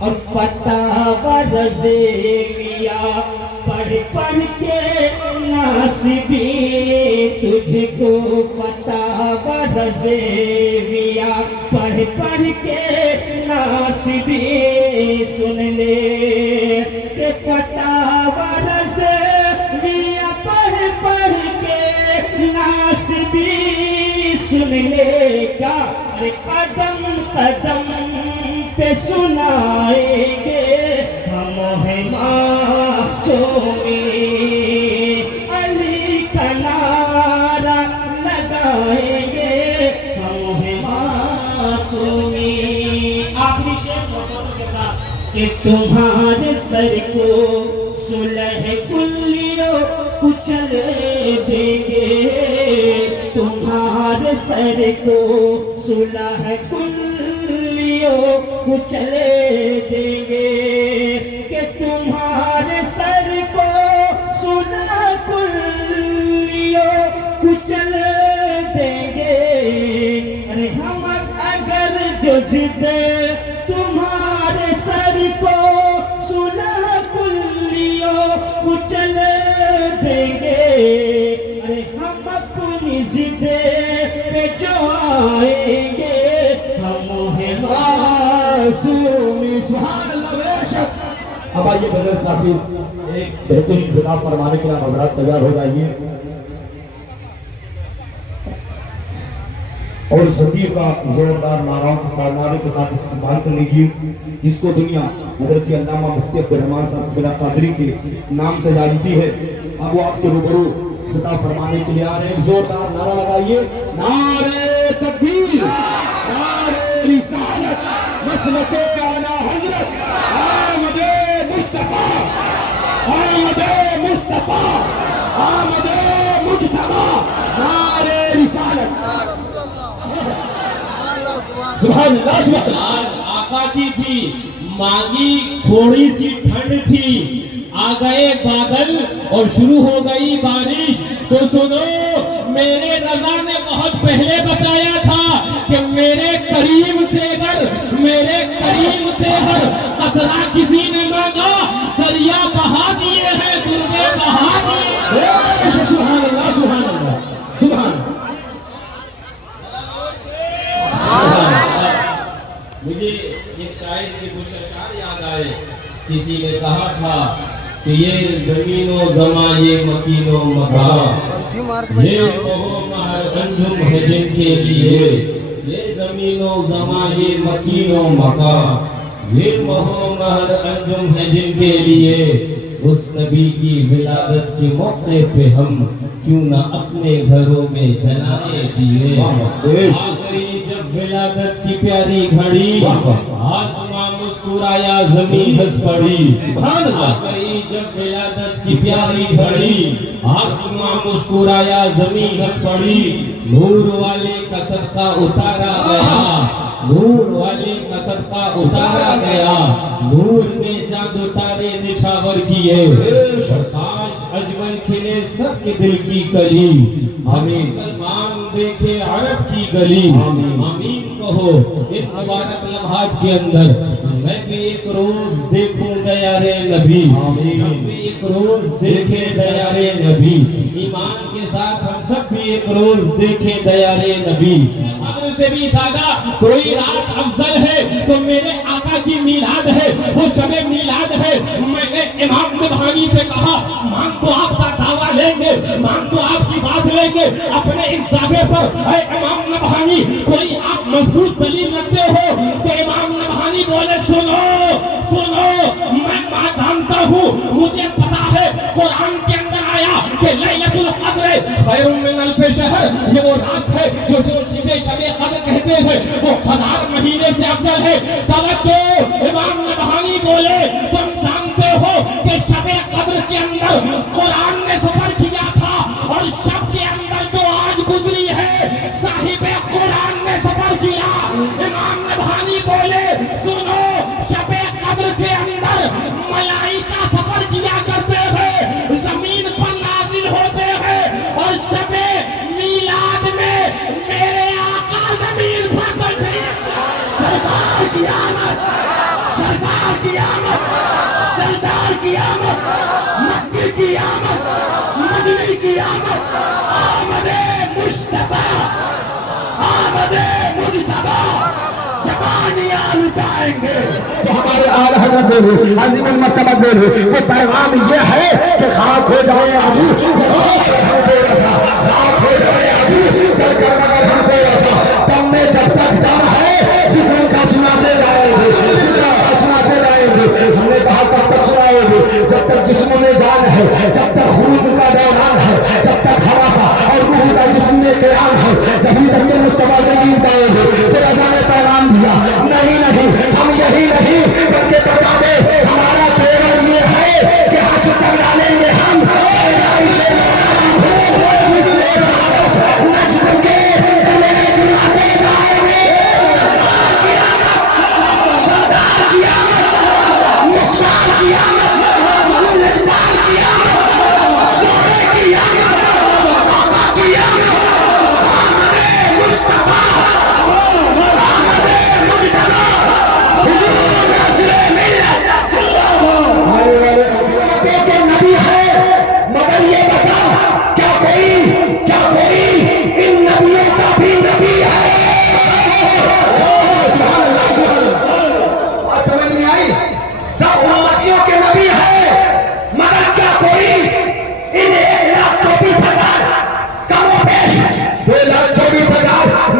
اور فتح رضویہ پڑھ پڑھ کے ناصبی تجھ کو فتح رضویہ پڑھ پڑھ کے ناصبی سن لے کہ فتح رضویہ پڑھ پڑھ کے ناصبی سن لے گا قدم قدم پہ سنائیں گے ہم ہیں معصومی علی کا نعرہ لگائیں گے ہم ہیں معصومی آخری شعر محبت کے ساتھ کہ تمہارے سر کو صلح کلیوں کچل دیں گے تمہارے سر کو صلح کلیوں کچل دیں گے کہ تمہارے سر کو صلح کلیوں کچل دیں گے ارے ہم اگر جو ضد تمہارے سر کو صلح کلیوں کچل دیں گے ارے ہم اپنی ضد پہ جو آئیں گے ہم ہیں معصومی سبحان اللہ بے شک اب آئیے بغیر کافی ایک بہترین خطاب فرمانے کے لیے حضرات تیار ہو جائیے اور اس حدیث کا زوردار نعروں کے ساتھ نعرے کے ساتھ استقبال کر لیجیے جس کو دنیا حضرت علامہ مفتی عبدالرحمان صاحب بلا قادری کے نام سے جانتی ہے اب وہ آپ کے روبرو خطاب فرمانے کے لیے آ رہے ہیں زوردار نعرہ لگائیے نعرہ تکبیر نعرہ رسالت مسلک اعلی حضرت آمد مصطفیٰ آمد مصطفیٰ آمد مجتبی نعرہ رسالت سبحان اللہ سبحان اللہ آقا کی تھی مانگی تھوڑی سی ٹھنڈ تھی آ گئے بادل اور شروع ہو گئی بارش تو سنو میرے رضا نے بہت پہلے بتایا تھا کہ میرے کریم سے اگر قطرہ کسی نے مانگا دریا بہا دیے ہیں دربے بہا دیے سبحان اللہ سبحان اللہ سبحان مجھے ایک شاعر کے کچھ اشعار یاد آئے کسی نے کہا تھا کہ یہ زمین و زماں یہ مکین و مکان یہ مہر انجم ہے جن کے لیے یہ زمین و زماں یہ مکین و مکان یہ مہر انجم ہے جن کے لیے اس نبی کی ولادت کے موقع پہ ہم کیوں نہ اپنے گھروں میں جلائے دیے آخری جب ولادت کی پیاری گھڑی آسمان مسکرایا زمین ہنس پڑی آخری جب ولادت کی پیاری گھڑی آسمان مسکرایا زمین ہنس پڑی نور والے کا صدقہ اتارا گیا نور والے کا صدقہ اتارا گیا نور نے چاند اتارے نشاور کیے کاش اجمل کھلے سب کے دل کی کلی آمین سلمان دیکھے عرب کی گلی آمین کہو ان مبارک لمحات کے اندر میں بھی ایک روز دیکھوں دیار نبی ہم بھی ایک روز دیکھے دیار نبی ایمان کے ساتھ ہم سب بھی ایک روز دیکھے دیار نبی اگر اسے بھی زیادہ کوئی رات افضل ہے تو میرے آقا کی میلاد ہے وہ شب میلاد ہے میں نے امام نبہانی سے کہا مان تو آپ کا دعویٰ لیں گے مان تو آپ کی بات لیں گے اپنے اس دعوے پر اے امام نبہانی کوئی آپ مضبوط دلیل رکھتے ہو تو امام نبہانی بولے سنو میں جانتا ہوں مجھے پتا ہے قرآن کے اندر آیا کہ لیلۃ القدر خیر من الف شہر یہ وہ رات ہے جو جسے شب قدر کہتے ہیں وہ 1000 مہینے سے افضل ہے توجہ امام نبہانی بولے تم جانتے ہو کہ شب قدر کے اندر قرآن نے سفر کیا تھا اور شب کے اندر جو آج گزری ہے صاحب قرآن نے سفر کیا امام نبہانی بولے سنو شب قدر کے اندر ملائکہ سفر کیا کرتے ہیں زمین پر نازل ہوتے ہیں اور شب میلاد میں میرے آقا زمین پر تشریف سرکار کی آمد سرکار کی آمد، سردار کی آمد، مکی کی آمد، مدنی کی آمد، آمد مصطفیٰ، آمد مجتبیٰ، جوانیاں لٹائیں گے تو ہمارے اعلیٰ حضرت بولے، عظیم المرتبہ بولے، وہ پیغام یہ ہے کہ خاک ہو جائے ابو ہم تیرا سا، خاک ہو جائے ابو چل کر مگر ہم تیرا سا، دم میں جب تک دم ہے ذکر کا سناتے رہیں گے، ذکر کا سناتے رہیں گے، ہم نے کہا کب تک سنائیں گے؟ جب تک جسم میں جان ہے، جب تک خون کا دوران ہے، جب تک ہوا کا اور روح کا جسم میں قیام ہے، جبھی تک کہ مصطفیٰ کے دین پائیں گے۔ تو رضا نے پیغام دیا، نہیں نہیں ہم یہی نہیں بلکہ بتا دے ہمارا پیغام یہ ہے کہ حشر تک ڈالیں گے ہم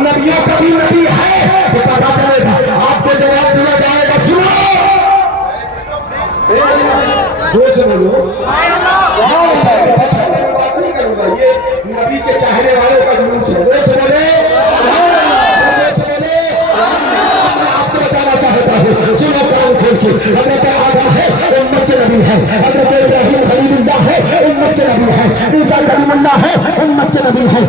نبیوں کا بھی نبی ہے تو پتا چلے گا، آپ کو جواب دیا جائے گا۔ سنو زور سے بولو، بات نہیں کروں گا، یہ نبی کے چاہنے والوں کا جلوس ہے۔ زور سے بولے، زور سے بولے، میں آپ کو بتانا چاہتا ہوں، سنو کان کھول کے، حضرت آدم ہے امت کے نبی ہے، حضرت ابراہیم خلیل اللہ ہے امت کے نبی ہے، عیسیٰ کلیم اللہ ہے امت کے نبی ہے،